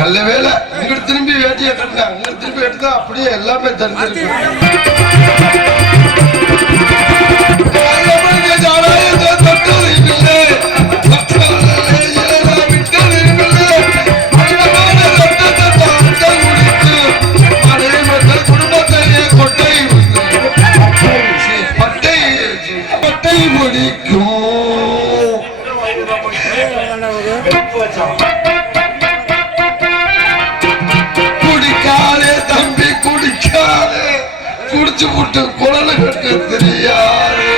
நல்ல வேலை இங்கிட்டு திரும்பி வேட்டியை கட்டினா அங்கிட்டு திரும்பி எடுத்தா அப்படியே எல்லாமே தெரிஞ்சிருக்கு. குடிக்காதே தம்பி குடிக்காதே, குடிச்சு விட்டு குழந்தை கட்டு தெரியாது.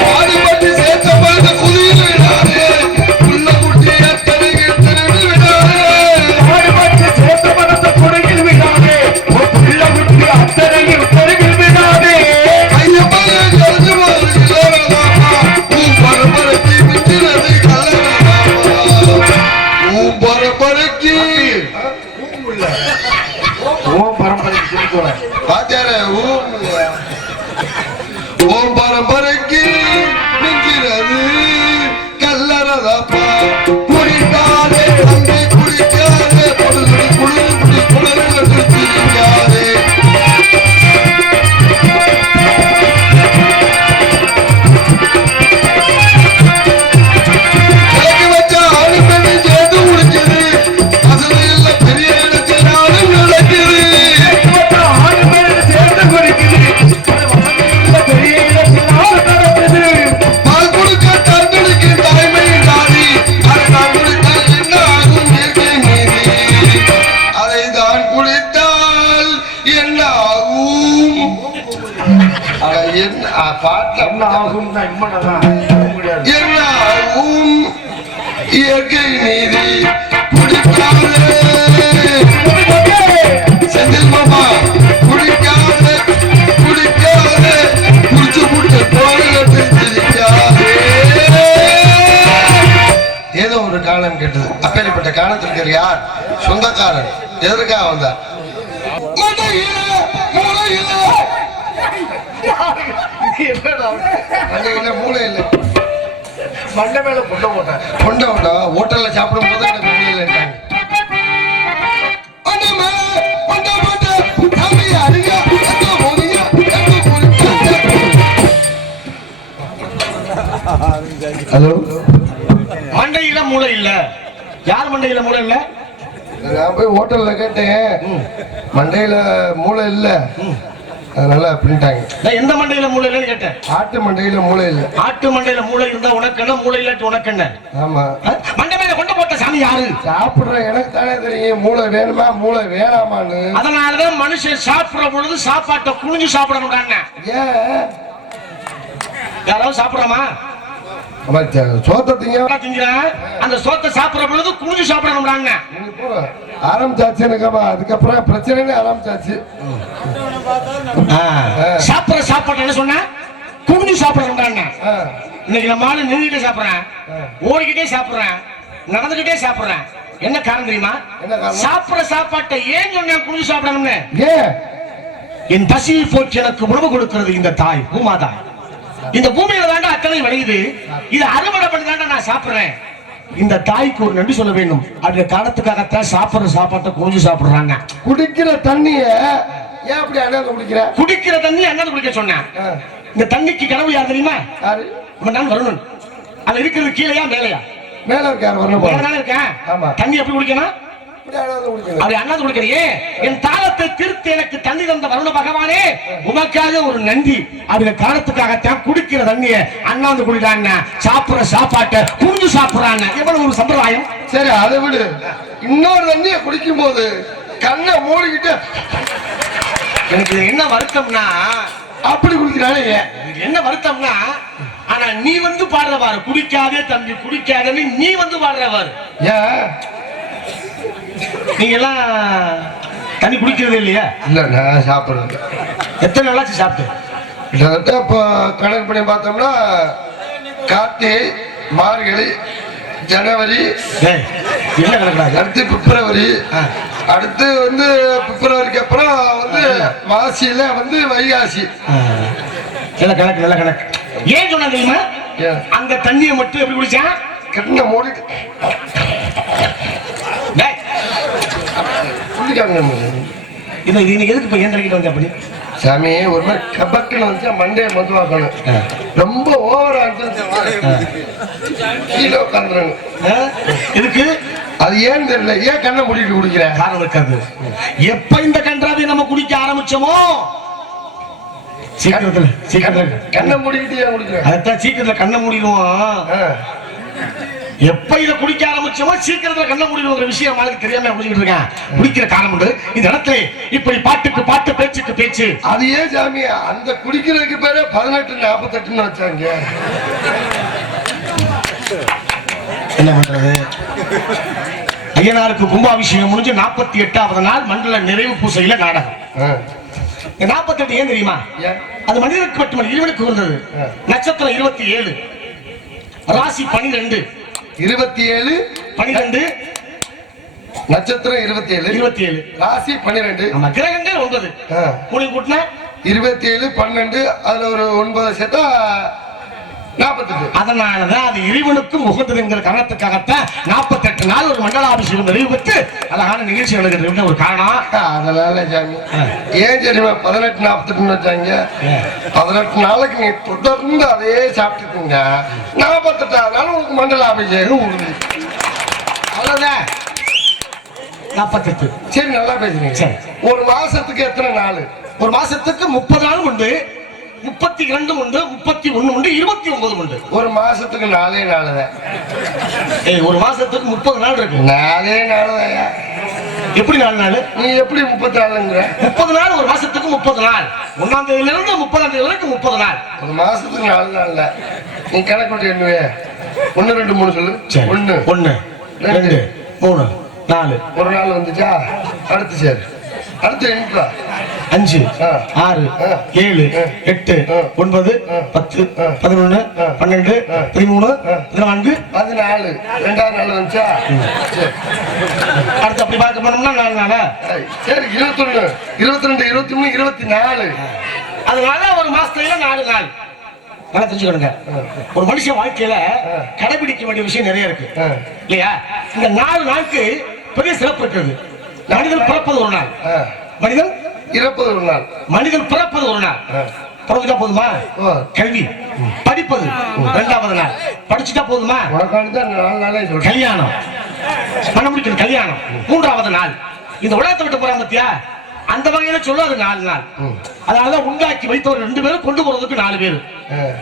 பாடுபட்டு சேர்த்த பழுத குதியில் விடாதே, உள்ள குட்டி அத்தனை விடாதே. பாடுபட்டு சேர்த்த பழுத குறையில் விடாதே, உள்ள குட்டி அத்தனை விடாதே. ஐயப்பா ஜல்ஜு பரபரக்கி விட்டுறது கல்லூ பரபரக்கி ஓம் பரம்பரைக்கு பாத்தியார ஓம் பரம்பரைக்கு நிற்கிறது கல்லறதாப்பா. குடிக்காதே தம்பி குடிக்காதே, குடுகுடி குடுகுடி குடுகுடி குடிக்காதே. கிழக்கு வச்ச ஆளு பெண்ணு சேர்ந்து முடிக்குது, அசது இல்ல பெரிய இடத்தில் நானும் நடக்குது. ஆளு பெண்ணு சேர்ந்து குடிக்குது, பால் குடிக்க தந்தடிக்கு தாய்மை தாதி, அதை தான் குடித்தால் என்ன ஆகும் இயற்கை நீதி, அதை தான் குடித்தால் என்ன ஆகும் என்ன பாட்டு என்ன ஆகும் என்ன ஆகும் இயற்கை நீதி. குடிக்காதே செந்தில் மாமா குடிக்காதே குடிக்காதே, குடிச்சு முட்டு தோழகட்டு தெரிக்காதே. ஏதோ ஒரு காலம் கேட்டது. அப்பேற்பட்ட காலத்திற்கு யார் சொந்தக்காரன்? எதற்காக வந்தார்? மூளை இல்லை, மண்டை மேல கொண்ட போட்டேன். கொண்ட போட்டா ஹோட்டல்ல சாப்பிடும் போது எனக்கு மூளை இல்லைட்டாங்க. ஹலோ, மண்டையில மூளை இல்ல. யார் மண்டையில மூளை இல்ல? நான் போய் ஹோட்டல்ல கேட்டேன், மண்டையில மூளை இல்ல, அதனால அப்படின்ட்டாங்க. நான் எந்த மண்டையில மூளை இல்லைன்னு கேட்டேன். ஆட்டு மண்டையில மூளை இல்ல. ஆட்டு மண்டையில மூளை இருந்தா உனக்கு என்ன, மூளை இல்லாட்டி உனக்கு என்ன? ஆமா, மண்டை மேல கொண்டு போட்ட சாமி யாரு? சாப்பிடுற எனக்கு தானே தெரியும் மூளை வேணுமா மூளை வேணாமான்னு. அதனாலதான் மனுஷன் சாப்பிடுற பொழுது சாப்பாட்டை குனிஞ்சு சாப்பிடணும்டாங்க. ஏன் யாராவது சாப்பிடுறோமா? சோத்த திங்கிறேன், அந்த சோத்தை சாப்பிடுற பொழுது குனிஞ்சு சாப்பிடணும்டாங்க. ஆரம்பிச்சாச்சு எனக்காமா, அதுக்கப்புறம் பிரச்சனை ஆரம்பிச்சாச்சு. சாப்பிடுற சாப்பாடு என்ன சொன்ன? குனிஞ்சு சாப்பிடணும்டாங்க. இன்னைக்கு நம்ம ஆளு நின்றுகிட்டே சாப்பிடுறேன், ஓடிக்கிட்டே சாப்பிடுறேன், நடந்துகிட்டே சாப்பிடுறேன். என்ன காரணம் தெரியுமா? சாப்பிடுற சாப்பாட்டை ஏன் சொன்ன குனிஞ்சு சாப்பிடணும்னு? என் பசியை போட்டு எனக்கு உணவு கொடுக்கிறது இந்த தாய் பூமாதா. இந்த பூமியில தாண்டா அத்தனை விளையுது, இது அறுவடை பண்ணி தாண்டா நான் சாப்பிடுறேன். இந்த தாய்க்கு ஒரு நன்றி சொல்ல வேண்டும். அந்த காரணத்துக்காகத்தான் சாப்பிடுற சாப்பாட்டை குனிஞ்சு சாப்பிடுறாங்க. குடிக்கிற தண்ணிய ஏன் அப்படி அண்ணாந்து குடிக்கிற? குடிக்கிற தண்ணி அண்ணாந்து குடிக்க சொன்னேன். இந்த தண்ணிக்கு கனவு யார் தெரியுமா? வரணும். அது இருக்கிறது கீழையா மேலையா? மேல இருக்கேன். தண்ணி எப்படி குடிக்கணும்? அப்படி அண்ணாந்து குடிக்கிறியே. என் தாளத்தை திருத்தி எனக்கு தண்ணி தந்த வருண பகவானே, உமக்காக ஒரு நன்றி. அப்படி காலத்துக்காகத்தான் குடிக்கிற தண்ணிய அண்ணாந்து குடிக்கிறாங்க, சாப்பிடுற சாப்பாட்டை குனிஞ்சு சாப்பிடுறாங்க. எவ்வளவு ஒரு சம்பிரதாயம். சரி, அதை விடு. இன்னொரு தண்ணிய குடிக்கும் போது கண்ணை மூடிக்கிட்டு எனக்கு என்ன வருத்தம்னா, அப்படி குடிக்கிறானே. என்ன வருத்தம்னா, ஆனா நீ வந்து பாடுறவாரு குடிக்காதே தம்பி குடிக்காதே, நீ வந்து பாடுறவாரு. ஏன் நீங்க எல்லாம் தண்ணி குடிக்கிறது இல்லையா? இல்ல, நான் சாப்பிடுறது. எத்தனை நாளாச்சு சாப்பிட்டு? கிட்டத்தட்ட இப்போ கணக்கு பண்ணி பார்த்தோம்னா கார்த்திகை, மார்கழி, ஜனவரி, ஏய், என்ன கணக்குறாங்க? அடுத்து பிப்ரவரி, அடுத்து வந்து பிப்ரவரிக்கு அப்புறம் வந்து மாசியில வந்து வைகாசி. நல்ல கணக்கு, நல்ல கணக்கு. ஏன் சொன்னா தெரியுமா? அந்த தண்ணியை மட்டும் எப்படி குடிச்சா? கண்ணை மூடிட்டு இது இன்னைக்கு எதுக்கு இப்ப ஏந்திரிக்கிட்டு வந்து அப்படி சாமி ஒரு மாதிரி கபக்குன்னு வந்து மண்டையை மதுவாக்கணும். ரொம்ப ஓவரா கீழே உட்காந்துறாங்க. இதுக்கு அது ஏன் தெரியல. ஏன் கண்ணை மூடிட்டு குடிக்கிற? காரணம் இருக்காது. எப்ப இந்த கன்றாவை நம்ம குடிக்க ஆரம்பிச்சோமோ சீக்கிரத்துல கண்ணை மூடிக்கிட்டு ஏன் குடிக்கிற? அதான் சீக்கிரத்துல கண்ணை மூடிடுவோம். எப்ப இதை குடிக்க ஆரம்பிச்சோமோ சீக்கிரத்துல கண்ண முடியுங்கிற விஷயம் அவங்களுக்கு தெரியாம குடிச்சிட்டு இருக்கேன். குடிக்கிற காலம் உண்டு. இந்த இடத்துல இப்படி பாட்டுக்கு பாட்டு, பேச்சுக்கு பேச்சு. அது ஏன் சாமி அந்த குடிக்கிறதுக்கு பேரு 1848 வச்சாங்க? என்ன பண்றது? ஐயனாருக்கு கும்பாபிஷேகம் முடிஞ்சு 48வது நாள் மண்டல நிறைவு பூசையில நாடகம். 48 ஏன் தெரியுமா? அது மனிதனுக்கு மட்டுமல்ல இறைவனுக்கு வந்தது. நட்சத்திரம் 27, ராசி 12, 27 12, நட்சத்திரம் 27, ராசி 12. ஆமா, கிரகங்கள் 9. கூடி கூட்டினா 27, 12, அதுல ஒரு 9 சேர்த்தா 48. அதனாலதான் அது இறைவனுக்கும் உகந்ததுங்கிற காரணத்துக்காகத்தான் 48 நாள் ஒரு மண்டலாபிஷேகம் நிறைவு பெற்று அழகான நிகழ்ச்சி நடக்கிறது ஒரு காரணம். அதனால சாமி ஏன் தெரியுமா 18, 48 வச்சாங்க? 18 நாளைக்கு நீ தொடர்ந்து அதே சாப்பிட்டுக்குங்க. 48வது நாள் உங்களுக்கு மண்டலாபிஷேகம் உறுதி. அவ்வளவுதான். 48. சரி, நல்லா பேசுறீங்க. சரி, ஒரு மாசத்துக்கு எத்தனை நாள்? ஒரு மாசத்துக்கு 30 நாள் உண்டு, 32 உண்டு, 31 உண்டு, 29 உண்டு. ஒரு மாசத்துக்கு 4 நாள் தான். ஒரு மாசத்துக்கு 30 நாள் இருக்கு. 4 நாள் தான். எப்படி 4 நாள்? நீ எப்படி 34ங்கிற? 30 நாள் ஒரு மாசத்துக்கு 30 நாள். 1ஆம் தேதியில இருந்து 30ஆம் தேதி வரைக்கும் 30 நாள். ஒரு மாசத்துக்கு 4 நாள்ல நீ கணக்கு போட்டு என்னவே 1 2 3 சொல்லு. 1 1 2 3 4. ஒரு நாள் வந்துச்சா? அடுத்து சரி, அடுத்து எண்ணிக்கா. 5 6 7 8 9 10 11 12 13 14 14. 2ஆவது நாள் வந்துச்சா? அடுத்து அப்படி பார்க்க போனோம்னா 4 நாளா? சரி, 21 22 23 24. அதனால ஒரு மாசத்துல 4 நாள். நல்லா தெரிஞ்சுக்கணுங்க. ஒரு மனுஷன் வாழ்க்கையில கடைபிடிக்க வேண்டிய விஷயம் நிறைய இருக்கு இல்லையா? இந்த 4 நாளுக்கு பெரிய சிறப்பு இருக்குது. மனிதன் பிறப்பது ஒரு நாள், மனிதன் இறப்பது ஒரு நாள், மனிதன் பிறப்பது ஒரு நாள். பிறந்துட்டா போதுமா? கல்வி படிப்பது 2வது நாள். படிச்சுட்டா போதுமா? உனக்கானதான் 4 நாளே சொல்றேன். கல்யாணம் பண்ண முடிக்கிறது, கல்யாணம் 3வது நாள். இந்த உலகத்தை விட்டு போறாங்க பத்தியா, அந்த வகையில சொல்ல அது 4 நாள். அதனாலதான் உண்டாக்கி வைத்தவர் 2 பேரும், கொண்டு போறதுக்கு 4 பேரு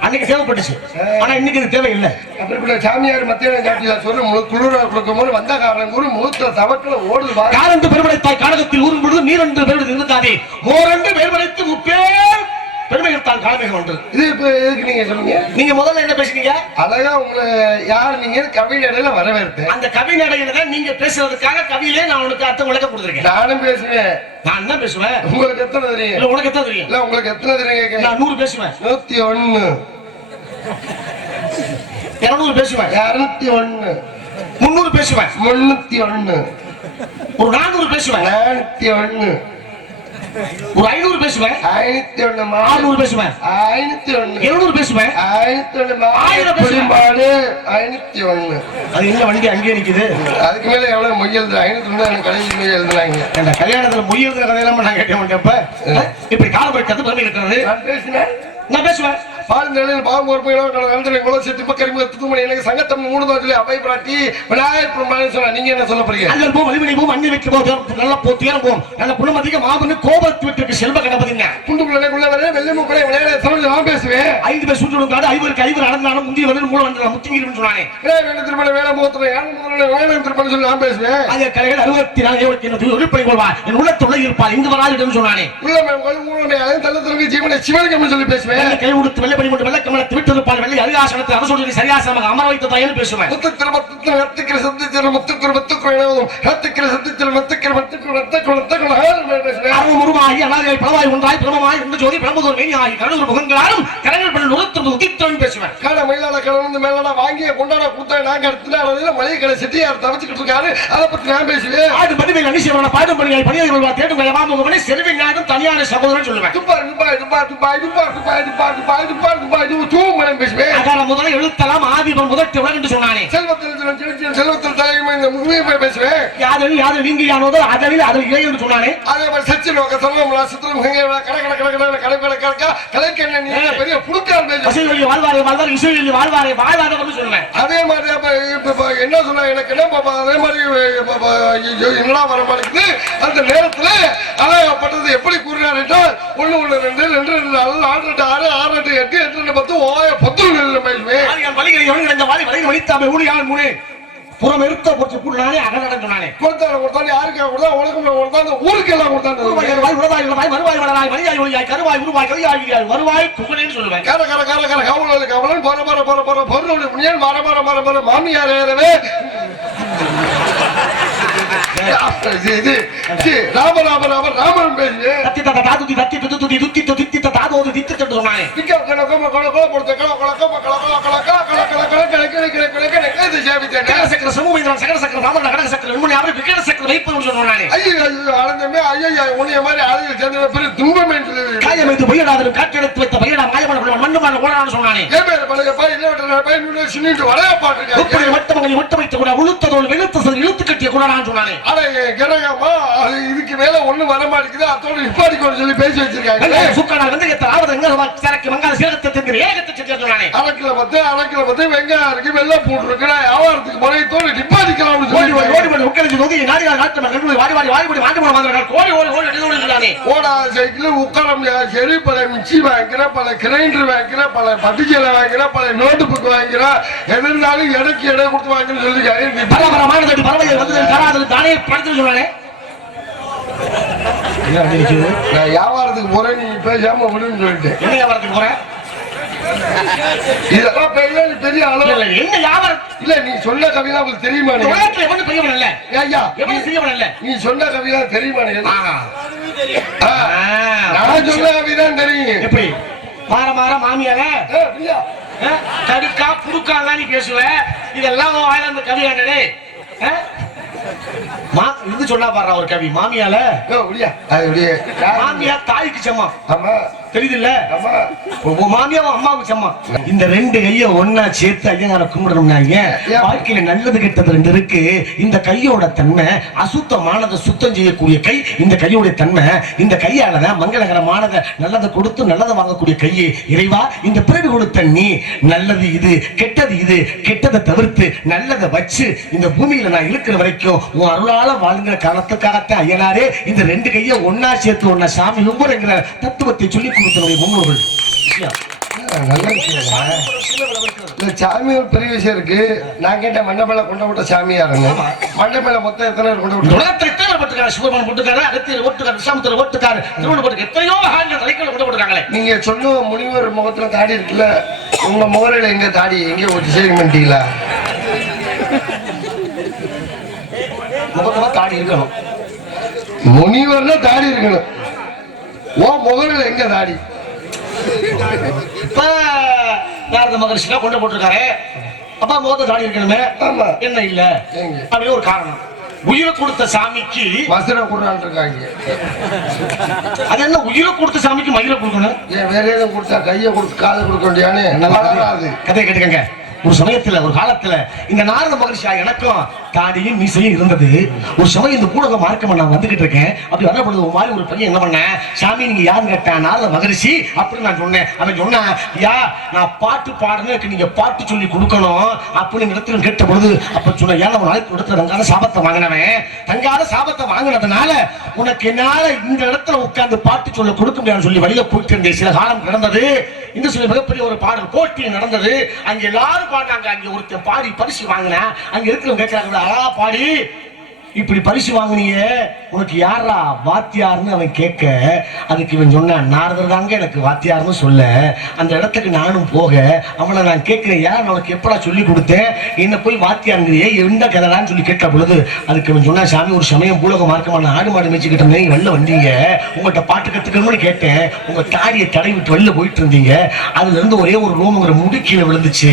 அன்னைக்கு தேவைப்பட்டுச்சு. ஆனா இன்னைக்கு இது தேவையில்லை. அப்படிப்பட்ட சாமியார் மத்தியான காட்டில சொல்ல குளிர கொடுக்கும் போது வந்த காரணம் கூறு முகத்துல தவக்கல ஓடுது. காரண்டு பெருமடைத்தாய் காடகத்தில் ஊரும் பொழுது நீரென்று பெருமடை இருந்தாதே ஓரென்று பெருமடைத்து 3 பேர் பெருமைகள் தான் காலமிக ஒன்று. இது இப்ப எதுக்கு நீங்க சொல்லுங்க? நீங்க முதல்ல என்ன பேசுனீங்க? அழகா உங்களை யார் நீங்க கவிநடையில வரவேற்பேன். அந்த கவிநடையில தான் நீங்க பேசுறதுக்காக கவியிலே நான் உனக்கு அர்த்தம் விளக்க கொடுத்துருக்கேன். நானும் பேசுவேன். நான் என்ன பேசுவேன்? உங்களுக்கு எத்தனை தெரியும்? இல்ல உனக்கு எத்தனை தெரியும்? இல்ல உங்களுக்கு எத்தனை தெரியும்? நான் 100 பேசுவேன். 101 200 பேசுவேன். 201 300 பேசுவேன். 301 ஒரு 400 பேசுவேன். 401 ஒரு 500 பேசுவேன். 501 600 பேசுவேன். 501 700 பேசுவேன். 501 1000 பேசுவேன். 501 அது என்ன வண்டி அங்கேயே நிக்குது? அதுக்கு மேல எவ்வளவு மொய் எழுதுற? 501 எனக்கு கடைசி மொய் எழுதுனாங்க. அந்த கல்யாணத்துல மொய் எழுதுற கதையெல்லாம் நான் கேட்க மாட்டேன்ப்ப. இப்படி காலம் கத்து பண்ணி இருக்கிறது. நான் பேசினேன். நான் பேசுவேன். பால் நிலையில் பாவம் எனக்கு சங்கத்தம் 3 சொல்லி அவை பிராட்டி விநாயகர் பெருமாள் சொன்னா. நீங்க என்ன சொல்ல போறீங்க? அல்ல போ வலிமணி போ மண்ணி வைக்க போ நல்ல போ துயரம் போ நல்ல குணமதிக மாமன்னு கோபத்து விட்டுருக்கு செல்வ கணபதிங்க. குண்டுக்குள்ள வர வெள்ளை மூக்கலை விளையாட தமிழ் நான் பேசுவேன். 5 பேர் சுற்று காடு 5 நடந்தாலும் முந்தி வந்து மூல வந்து முத்திங்கிருன்னு சொன்னானே. வேலை திருமண வேலை மூத்திரம் வேலை திருமணம் சொல்லி நான் பேசுவேன். அது கலைகள் 64 உறுப்பை கொள்வார் என் உள்ளத்துள்ள இருப்பார் இங்கு வராதுன்னு சொன்னானே. தள்ளத்திற்கு ஜீவனை சிவனுக்கு சொல்லி பேசுவேன். கை கொடுத்து வெள்ளை பணி கொண்டு வெள்ளை கமலத்தை விட்டு இருப்பார் வெள்ளை அரிகாசனத்தை அரசோடு சரியாசமாக அமர வைத்த தாயன்னு பேசுவேன். அருள்முருமாகி அனாதை பலவாய் ஒன்றாய் பிரமமாய் ஒன்று ஜோதி பிரமதோர் மேனியாகி கடலூர் முகங்களாலும் கரங்கள் பெண் உரத்து உதித்தவன் பேசுவேன். கடை மயிலாட கடை மேலாட வாங்கி கொண்டாட கொடுத்தா நாங்க எடுத்துட்டு மளிகை கடை செட்டியார் தவிச்சுக்கிட்டு இருக்காரு. அதை பத்தி நான் பேசுவேன். ஆடு பதிவை அனுசியமான பாடும் பணியை பணியை வருவா தேடும் மாமுகமனை செருவி ஞானம் தனியான சகோதரன் சொல்லுவேன். பேசுவேன். அகார முதல்ல எழுத்தலாம் ஆதிபன் முதல் உலகம் என்று சொன்னானே. செல்வத்தில் தலைமை இந்த முழுமையை பேசுவேன். யாதலில் யாதல் நீங்க யானோதோ அதலில் அதில் இலை என்று சொன்னானே. அதே மாதிரி சச்சின் சர்வமலா சித்திரம் கலைக்கண்ணன் பெரிய புடுக்கால் பேசுவேன். வாழ்வாரை வாழ்வார் இசையில் வாழ்வாரை வாழ்வாரை சொல்லுவேன். அதே மாதிரி என்ன சொன்னா எனக்கு என்ன பாப்பா அதே மாதிரி என்னடா வர மாட்டேங்குது. அந்த நேரத்தில் அழகப்பட்டது எப்படி கூறினார் என்றால் 1 1 2 2 2 4 6 6 8 8 8 10 ஓய 10 பேசுவேன். வழிகளை ஒருங்கிணைந்த வாழை வழி வலித்தாமை ஊழியான் முனே புறம் எடுத்த போச்சு கூடானே அகலடன் சொன்னானே. கொடுத்தாரு யாருக்கு கொடுத்தா உலகம் கொடுத்தா ஊருக்கு எல்லாம் கொடுத்தாரு. வருவாய் வளராய் மணியாய் ஒளியாய் கருவாய் உருவாய் கையாய் வருவாய் குகனேன்னு சொல்லுவேன். கர கவலன் போற பொருளுடைய முனியன் மர மாமியார் ஏறவே ராமன் பேசுவே இதுக்கு மேல ஒண்ணு வர மாட்டேங்குது. அதோட நிப்பாட்டிக்கொண்டு சொல்லி பேசி வச்சிருக்காங்க. அரக்கில பத்து வெங்காயம் இருக்கு வெள்ளம் போட்டுருக்கு வியாபாரத்துக்கு முறையத்தோடு நிப்பாட்டிக்கலாம். ஓடாத சைக்கிள் உட்காரம் சரி பல மிச்சி வாங்கிக்கிற பல கிரைண்டர் வாங்கிக்கிற பல பட்டுச்சேலை வாங்கிக்கிற பல நோட்டு புக் வாங்கிக்கிற எதிர்ந்தாலும் எடைக்கு எடை கொடுத்து வாங்கின்னு சொல்லிருக்காங்க. வியாபாரத்துக்கு போறேன் நீ பேசாம விடுன்னு சொல்லிட்டு என்ன வியாபாரத்துக்கு போறேன் இதெல்லாம் பெரிய அளவு என்ன வியாபாரம் இல்ல. நீ சொன்ன கவிதா உங்களுக்கு தெரியுமா? நீ சொன்ன கவிதா தெரியுமா? நான் சொன்ன கவிதான் தெரியும். எப்படி மாற மாமியார கடுக்கா புடுக்கான் நீ பேசுவ. இதெல்லாம் அந்த கவியாண்டே இது சொன்னா பாரு ஒரு கவி மாமியால மாமியா தாய்க்கு சம்மா தெரியுதுல்ல மாமியாவும் அம்மாவுக்கு சம்மா. இந்த 2 கைய ஒன்னா சேர்த்து ஐயனார கும்பிடணும்னா வாழ்க்கையில நல்லது கெட்டது 2 இருக்கு. இந்த கையோட தன்மை அசுத்தமானதை சுத்தம் செய்யக்கூடிய கை இந்த கையோட தன்மை. இந்த கையாலதான் மங்களகரமானதை நல்லதை கொடுத்து நல்லதை வாங்கக்கூடிய கையே. இறைவா இந்த பிறகு கொடுத்த நீ நல்லது இது கெட்டது இது கெட்டதை தவிர்த்து நல்லதை வச்சு இந்த பூமியில நான் இருக்கிற வரைக்கும் உன் அருளால வாழ்கிற காலத்துக்காகத்தான் ஐயனாரே இந்த 2 கையை ஒன்னா சேர்த்து ஒன்னா சாமி கும்பிடுங்கிற தத்துவத்தை சொல்லி கொடுத்தனுடைய முன்னோர்கள். நல்ல விஷயம். சாமி ஒரு பெரிய விஷயம் இருக்கு. நான் கேட்ட மண்டபல கொண்ட விட்ட சாமியாருங்க. மண்டபல மொத்தம் எத்தனை கொண்ட விட்டு சிவபெருமான் போட்டுக்காரு அகத்தியர் ஓட்டுக்காரு விசாமத்தில் ஓட்டுக்காரு திருவண்ணு எத்தனையோ தலைகள் கொண்டு போட்டுருக்காங்களே. நீங்க சொன்ன முனிவர் முகத்துல தாடி இருக்குல்ல உங்க முகரையில எங்க தாடி எங்க ஒரு சேவிங் பண்ணிட்டீங்களா? முகத்துல தாடி இருக்கணும். முனிவர்ல தாடி இருக்கணும். ஓ முகரையில எங்க தாடி? இப்ப நாரத மகரிஷில கொண்டு போட்டிருக்காரு. அப்பா முகத்தை தாடி இருக்கணுமே. என்ன இல்ல அப்படியே ஒரு காரணம். உயிரை கொடுத்த சாமிக்கு மசுரை கொடுறான் இருக்காங்க. அது என்ன உயிரை கொடுத்த சாமிக்கு மயிரை கொடுக்கணும்? ஏன் வேற எதுவும் கொடுத்தா கையை கொடுத்து காதை கொடுக்க வேண்டியானே. கதையை கேட்டுக்கங்க. ஒரு சமயத்துல ஒரு காலத்துல இந்த நாரத மகரிஷி எனக்கும் தாடியும் மீசையும் இருந்தது. ஒரு சமயம் இந்த பூலக மார்க்கம் நான் வந்துகிட்டு இருக்கேன். அப்படி வரப்படுது ஒரு மாதிரி ஒரு பையன் என்ன பண்ணேன், சாமி நீங்க யாருன்னு கேட்டேன். நாரத மகரிஷி அப்படின்னு நான் சொன்னேன். அவன் சொன்னா யா நான் பாட்டு பாடுறேன் நீங்க பாட்டு சொல்லி கொடுக்கணும் அப்படின்னு இடத்துல கேட்ட பொழுது அப்ப சொன்ன ஏன் ஒரு நாளைக்கு இடத்துல தங்காத சாபத்தை வாங்கினவன் தங்காத சாபத்தை வாங்கினதுனால உனக்கு என்னால இந்த இடத்துல உட்கார்ந்து பாட்டு சொல்ல கொடுக்க முடியாதுன்னு சொல்லி வழியில போயிட்டு இருந்தேன். சில காலம் கிடந்தது. இந்த சொல்லி மிகப்பெரிய ஒரு பாடல் போட்டி நடந்தது. அங்க எல்லாரும் பாடினாங்க. அங்க ஒருத்தன் பாடி பரிசு வாங்கினேன். அங்க இருக்கிறவங்க கேட்கிறாங்க அழகா பாடி இப்படி பரிசு வாங்கினிய உனக்கு யாரா வாத்தியார்னு அவன் கேட்க, அதுக்கு இவன் சொன்னான், நாரதர் தாங்க எனக்கு வாத்தியார்னு சொல்ல. அந்த இடத்துக்கு நானும் போக அவனை நான் கேட்கிறேன், யார் உனக்கு எப்படா சொல்லி கொடுத்தேன், என்ன போய் வாத்தியாருங்கிறியே, எந்த கதைடான்னு சொல்லி கேட்ட பொழுது அதுக்கு இவன் சொன்னா, சாமி ஒரு சமயம் பூலக மார்க்கமான ஆடு மாடு மேய்ச்சிக்கிட்டு இருந்தேன், வெளில வந்தீங்க, உங்கள்கிட்ட பாட்டு கத்துக்கணும்னு கேட்டேன், உங்க தாடியை தடை விட்டு வெளில போயிட்டு இருந்தீங்க, அதுல இருந்து ஒரே ஒரு ரோமங்கிற முடிக்கீழ விழுந்துச்சு.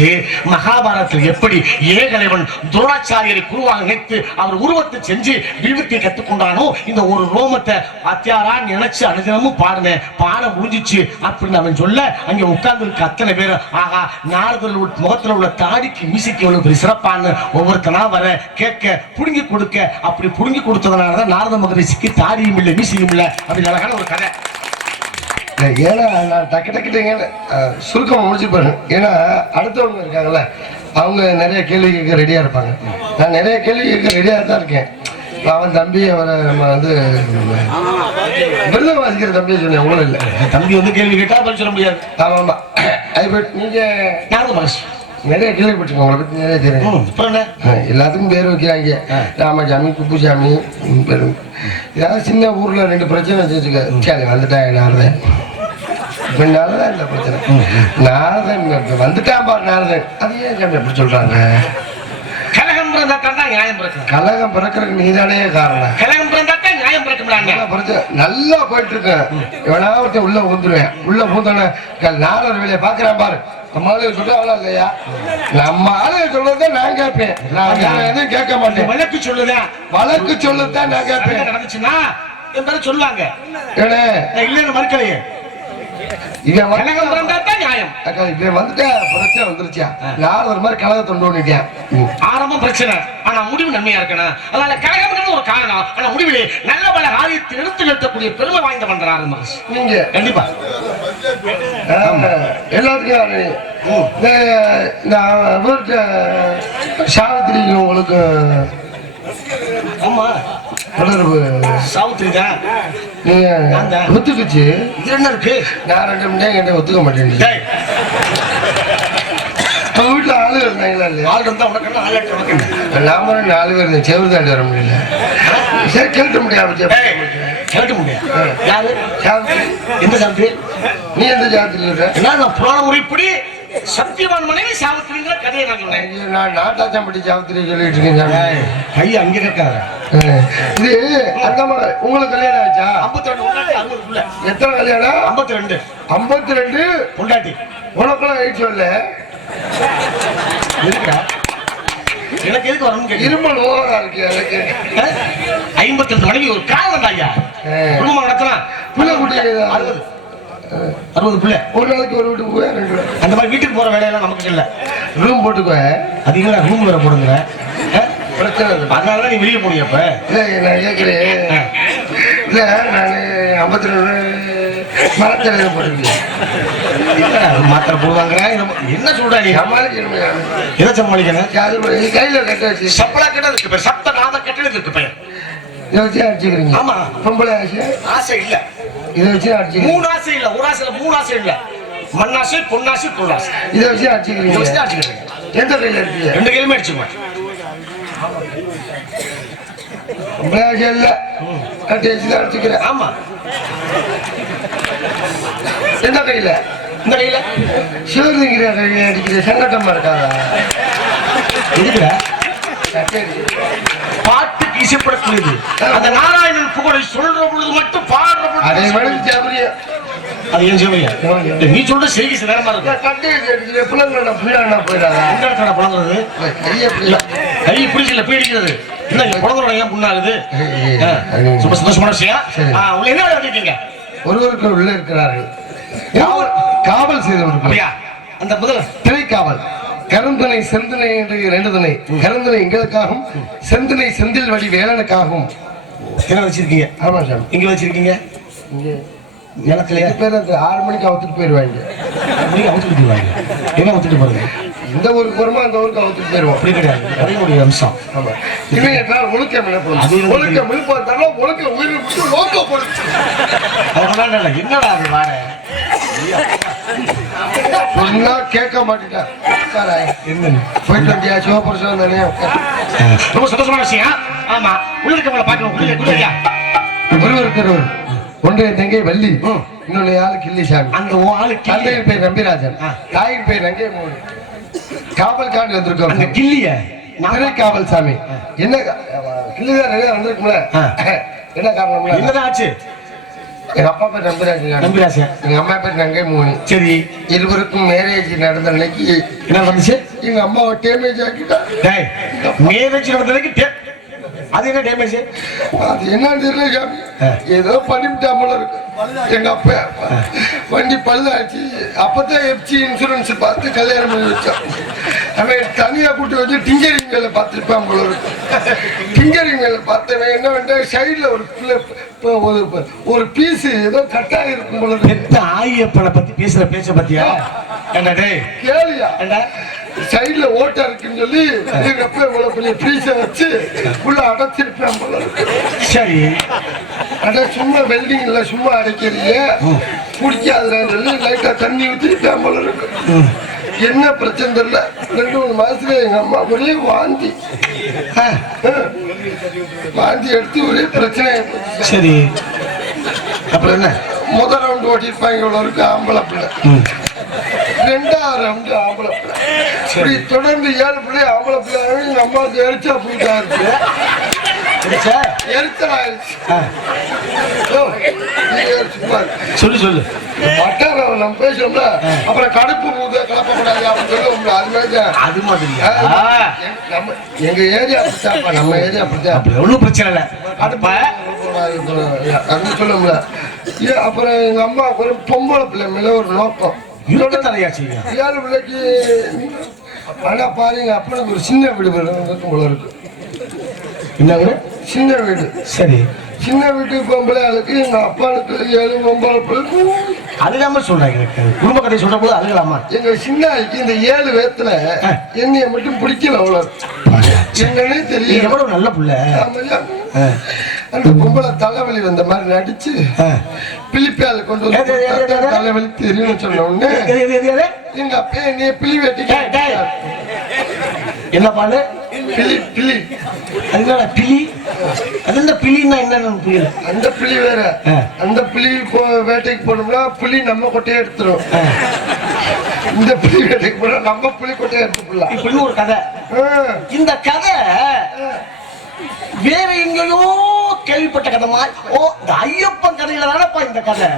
மகாபாரதத்தில் எப்படி ஏகலைவன் துரோணாச்சாரியரை குருவாக நினைத்து அவர் உருவத்தை செஞ்சு வில்வித்தை கத்துக்கொண்டானோ, இந்த ஒரு ரோமத்தை அத்தியாரா நினைச்சு அனுதினமும் பாடுனேன், பாட முடிஞ்சிச்சு அப்படின்னு அவன் சொல்ல, அங்க உட்கார்ந்து இருக்க அத்தனை பேர் ஆகா நாரதர் முகத்துல உள்ள தாடிக்கு மீசைக்கு எவ்வளவு பெரிய சிறப்பான ஒவ்வொருத்தனா வர கேட்க புடுங்கி கொடுக்க, அப்படி புடுங்கி கொடுத்ததுனாலதான் நாரத மகரிஷிக்கு தாடியும் இல்லை மீசையும் இல்லை அப்படின்னு அழகான ஒரு கதை. ஏன்னா நான் டக்கு சுருக்கமா முடிச்சுப்பாரு. ஏன்னா அடுத்தவங்க இருக்காங்கல்ல, அவங்க நிறைய கேள்வி கேட்க ரெடியா இருப்பாங்க. நான் நிறைய கேள்வி கேட்க ரெடியா தான் இருக்கேன். அவன் தம்பி அவரை நம்ம வந்து விருதம் வாசிக்கிற தம்பியை சொன்னேன், உங்களும் இல்லை. தம்பி வந்து கேள்வி கேட்டா பதில் சொல்ல முடியாது. ஆமா ஆமா. நீங்க நாரத மகரிஷி நிறைய கேள்விப்பட்டிருக்கோம், உங்களை பத்தி நிறைய தெரியும். எல்லாத்துக்கும் பேர் வைக்கிறாங்க, ராமசாமி குப்புசாமி பேரு. ஏதாவது சின்ன ஊர்ல 2 பிரச்சனை வச்சுக்க வந்துட்டாங்க நாரதன். நாரதன் இந்த பிரச்சனை நாரதன் வந்துட்டான் பாரு நாரதன். அது ஏன் சாமி அப்படி சொல்றாங்க? கலகம் பிறக்கிறதுக்கு நீதானே காரணம். கலகம் பிறந்தாத்தான் நியாயம் பிறக்கும்ல. நல்லா போயிட்டு இருக்கேன், எவனா ஒருத்தன் உள்ள ஊந்துருவேன். உள்ள பூந்தானே நாரதர் வேலையை பாக்குறான் பாரு. நம்ம ஆளுங்க சொல்றாங்களா இல்லையா? நம்ம ஆளுங்க சொல்றதை நான் கேட்பேன், நான் எதுவும் கேட்க மாட்டேன். வழக்கு சொல்லுதான், வழக்கு சொல்லுதான் நான் கேட்பேன். நடந்துச்சுன்னா என் பேர சொல்லுவாங்க, இல்லன்னு மறுக்கலையே. இவன் வந்துட்டா பிரச்சனை வந்துருச்சா, நாரதர் மாதிரி கழக தொண்டு ஆரம்பம் பிரச்சனை, ஆனா முடிவு நன்மையா இருக்கணும். அதனால கழகம் ஒரு காரணம், ஆனா முடிவிலே நல்ல பல காரியத்தை எடுத்து நிறுத்தக்கூடிய பெருமை வாய்ந்த பண்றாரு நீங்க. கண்டிப்பா எல்லாத்துக்கும் சாவித்திரி உங்களுக்கு ஆமா தொடர்பு சாவித்திரி தான் நீங்க ஒத்துக்குச்சு. என்ன இருக்கு? நான் 2 மணி நேரம் ஒத்துக்க மாட்டேன். உங்க வீட்டுல ஆளு இருந்தாங்களா இல்லையா? ஆள் இருந்தா உனக்கு ஆள் நாம 4 பேர் செவரு தாண்டி வர முடியல. சரி கேட்க முடியாது, கேட்க முடியாது. யாரு சாவித்திரி? எந்த சாவித்திரி? நீ எந்த சாவித்திரி சொல்ற? என்ன புராண முறைப்படி சத்தியவான் மனைவி சாவித்திரிங்கிற கதையை நான் சொன்னேன். நான் நாட்டாச்சாம்பட்டி சாவித்திரி சொல்லிட்டு இருக்கேன். கை அங்கே கேட்காத. இது அந்த உங்களுக்கு கல்யாணம் ஆச்சா? 52 எத்தனை கல்யாணம்? 52. 52 பொண்டாட்டி. உனக்குலாம் ஆயிடுச்சு சொல்ல இருக்கா? எனக்கு எதுக்கு வரணும்? இருமல் ஓவரா இருக்கு எனக்கு. 52 மனைவி ஒரு காரணம் தான் ஐயா. குடும்பம் நடத்தலாம். பிள்ளை குட்டி 60 பிள்ளை. ஒரு நாளைக்கு ஒரு வீட்டுக்கு போய் 2 அந்த மாதிரி வீட்டுக்கு போற வேலையெல்லாம் நமக்கு இல்லை. ரூம் போட்டுக்குவ. அதிகமா ரூம் வேற போடுங்க, பிரச்சனை. அதனாலதான் நீ வெளியே போனிய. அப்ப நான் கேட்கிறேன், இல்ல நான் 52 மரத்தலையில போட்டுருக்கேன். மாத்திரை போடுவாங்க. என்ன சொல்ற நீ? சமாளிக்கணும். எதை சமாளிக்கணும்? கையில கட்ட வச்சு சப்பலா கெட்டது இருக்கு பேர், சப்த நாத கெட்டது இருக்கு பேர். இதை வச்சு அடிச்சுக்கிறீங்க? ஆமா. பொம்பளை ஆசை ஆசை இல்ல, இதை வச்சு அடிச்சுக்கிறீங்க. 3 ஆசை இல்ல, ஒரு ஆசையில 3 ஆசை இல்ல. மண்ணாசை, பொன்னாசை, பொருளாசை. இதை வச்சு அடிச்சுக்கிறீங்க. எந்த கையில இருக்கீங்க? 2 கையிலுமே அடிச்சுக்குவேன். பொம்பளை ஆசை இல்ல, கட்டி வச்சுதான் அடிச்சுக்கிறேன். ஆமா. எந்த கையில? இந்த கையில சிவலிங்கிற கையை அடிக்கிற சங்கட்டமா இருக்காதா? இருக்கிற பாட்டுக்கு இசைப்படக்கூடியது. அந்த நாராயணன் புகழை சொல்ற பொழுது மட்டும் பாடுற பொழுது அதே மாதிரி ஜாபரியா. அது ஏன் சொல்றீங்க? நீ சொல்ற செய்தி நேரமா இருக்கு. கட்டி பிள்ளைங்களோட பிள்ளை போயிடாதா? எந்த இடத்துல புலங்குறது? கை பிடிக்கல பீடிக்கிறது. என்ன புலங்குறோட ஏன் புண்ணாகுது? ரொம்ப சந்தோஷமான விஷயம். உள்ள என்ன வந்திருக்கீங்க? ஒருவருக்கு உள்ள இருக்கிறார்கள் காவல் செய்தவர்கள். அந்த முதல்ல திரைக்காவல் கருந்தனை செந்தினை என்று 2 திணை. கருந்தனை எங்களுக்காகவும் செந்தினை செந்தில் வழி வேலனுக்காகவும் என்ன வச்சிருக்கீங்க? ஆமா சார். இங்க வச்சிருக்கீங்க. இங்க நிலத்திலேயே பேர் 6 மணிக்கு அவுத்துட்டு போயிடுவாங்க. அவுத்துட்டு போயிடுவாங்க. என்ன அவுத்துட்டு போறீங்க? இந்த ஊருக்கு போறோமா அந்த ஊருக்கு அவுத்துட்டு போயிடுவோம். அப்படி கிடையாது, அதையும் அம்சம். ஆமா. இல்லை என்றால் ஒழுக்கம் இழப்போம். ஒழுக்கம் இழுப்பதாலும் ஒழுக்கம் உயிர் விட்டு லோக்க போடுச்சு. அதனால என்னடா அது வார சொன்னா கேட்க மாட்டேன். என்ன போயிட்டு வந்தியா? சிவபுருஷன் தானே. ரொம்ப சந்தோஷமான விஷயம். ஆமா உள்ள இருக்கவங்கள பார்க்கணும் குடியா ஒருவருக்கு ஒன்றைய தங்கை வள்ளி இன்னொரு ஆளு கிள்ளிசாமி அந்த ஆளு தந்தையின் பேர் நம்பிராஜன் தாயின் பேர் நங்கை மூணு காவல் காண்டி வந்திருக்கோம் அந்த கிள்ளிய திரை காவல் சாமி என்ன கிள்ளிதான் நிறைய வந்திருக்கும்ல என்ன காரணம் என்னதான் ஆச்சு எங்க அப்பா பேர் நம்பிராஜன் எங்க அம்மா பேர் நங்கை மூணு சரி இருவருக்கும் மேரேஜ் நடந்த அன்னைக்கு என்ன வந்துச்சு எங்க அம்மாவை டேமேஜ் ஆக்கிட்டா மேரேஜ் நடந்ததுக்கு அது என்ன டேமேஜ் அது என்னன்னு தெரியல சாமி ஏதோ பண்ணிவிட்டா போல இருக்கு எங்க அப்பா வண்டி பழுதாச்சு அப்பதான் எஃப்சி இன்சூரன்ஸ் பார்த்து கல்யாணம் பண்ணி வச்சான் அவன் தனியா கூட்டி வச்சு டிங்கரிங் வேலை பார்த்துருப்பான் போல இருக்கு டிங்கரிங் வேலை பார்த்தவன் என்ன பண்ண சைட்ல ஒரு பீஸ் ஏதோ கட்டாக இருக்கும் போல பெத்த ஆயப்பனை பத்தி பேசுற பேச்ச பத்தியா என்ன டேய் கேளியா சைட்ல ஓட்டா இருக்குன்னு சொல்லி எங்க அப்பா இவ்வளவு பெரிய பீஸ வச்சு உள்ள அடைச்சிருப்பேன் போல இருக்கு சரி அட சும்மா வெல்டிங் இல்ல சும்மா அடைக்கிறீங்க குடிக்காதுன்னு சொல்லி லைட்டா தண்ணி ஊத்திருப்பேன் போல இருக்கு என்ன பிரச்சனை தெரியல 2-3 மாசத்துல எங்க அம்மா ஒரே வாந்தி வாந்தி எடுத்து ஒரே பிரச்சனை. சரி அப்புறம் என்ன முதல் ரவுண்ட் ஓட்டிருப்பாங்க இவ்வளவு இருக்கு ஆம்பளை பிள்ளை 2ஆவது ரவுண்டு ஆம்பளை பிள்ளை இப்படி தொடர்ந்து 7 பிள்ளை ஆம்பளை பிள்ளை எங்க அம்மாவுக்கு எரிச்சா போயிட்டா இருக்கு எரிச்சலாயிருச்சு சொல்லு வட்டாரம் நம்ம பேசுறோம்ல அப்புறம் கடுப்பு மூத கலப்பக்கூடாது அப்படின்னு சொல்லுவோம்ல அது மாதிரி எங்க ஏரியா அப்படித்தாப்பா நம்ம ஏரியா அப்படித்தான் ஒன்றும் பிரச்சனை இல்லை அப்படின்னு சொல்லுவோம்ல அப்புறம் எங்க அம்மா அப்புறம் பொம்பளை பிள்ளை மேல ஒரு நோக்கம் 7 பிள்ளைக்கு ஆனா பாருங்க அப்பனுக்கு ஒரு சின்ன வீடு இருக்கும் போல இருக்கு என்ன வீடு சின்ன வீடு சரி சின்ன வீட்டு பொம்பளை ஆளுக்கு எங்க அப்பாவுக்கு 7 பொம்பளை பிள்ளை அதுலாம சொல்றாங்க குடும்ப கதை சொல்ற போது அதுலாமா எங்க சின்ன ஆளுக்கு இந்த 7 பேத்துல என்னைய மட்டும் பிடிக்கல அவ்வளவு என்னன்னே தெரியல எவ்வளவு நல்ல புள்ள அந்த பொம்பளை தலைவலி வந்த மாதிரி நடிச்சு பிலிப்பியால கொண்டு வந்து தலைவலி தெரியும்னு சொன்ன உடனே எங்க அப்பா என்னைய பிலி வெட்டிக்க என்ன பாடு பிலி பிலி அதுல பிலி அது என்ன பிலின்னா என்னன்னு புரியல அந்த பிலி வேற அந்த பிலி வேட்டைக்கு போனோம்னா புலி நம்ம கொட்டையை எடுத்துரும் இந்த புலி வேட்டைக்கு போனா நம்ம புலி கொட்டையை எடுத்துக்கலாம் இப்படி ஒரு கதை இந்த கதை வேற எங்கேயோ கேள்விப்பட்ட கதை மாதிரி இந்த ஐயப்பன் கதையில தானப்பா இந்த கதை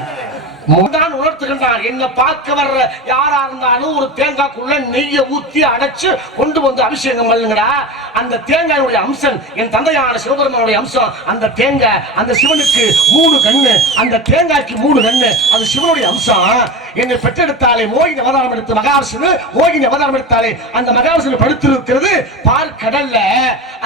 தான் உணர்த்துகின்றார் என்ன பார்க்க வர்ற யாரா இருந்தாலும் ஒரு தேங்காய்க்குள்ள நெய்யை ஊத்தி அடைச்சு கொண்டு வந்து அபிஷேகம் பண்ணுங்கடா அந்த தேங்காயுடைய அம்சம் என் தந்தையான சிவபெருமானுடைய அம்சம் அந்த தேங்காய் அந்த சிவனுக்கு 3 கண்ணு அந்த தேங்காய்க்கு 3 கண்ணு அது சிவனுடைய அம்சம் என்னை பெற்றெடுத்தாலே மோகினி அவதாரம் எடுத்து மகாவிஷ்ணு மோகினி அவதாரம் எடுத்தாலே அந்த மகாவிஷ்ணு படுத்திருக்கிறது பால் கடல்ல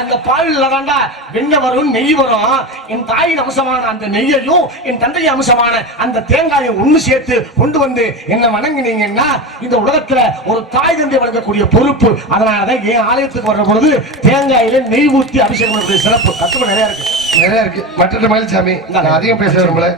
அந்த பால்ல தாண்டா வெண்ணெய் வரும் நெய் வரும் என் தாயின் அம்சமான அந்த நெய்யையும் என் தந்தையின் அம்சமான அந்த தேங்காயை ஒண்ணு சேர்த்து கொண்டு வந்து என்ன வணங்கினீங்கன்னா இந்த உலகத்துல ஒரு தாய் தந்தை வழங்கக்கூடிய பொறுப்பு அதனாலதான் என் ஆலயத்துக்கு வர்ற பொழுது தேங்காயில நெய் ஊத்தி அபிஷேகம் பண்ணக்கூடிய சிறப்பு கத்துமை நிறைய இருக்கு மற்ற மயில்சாமி அதிகம் பேச விரும்பல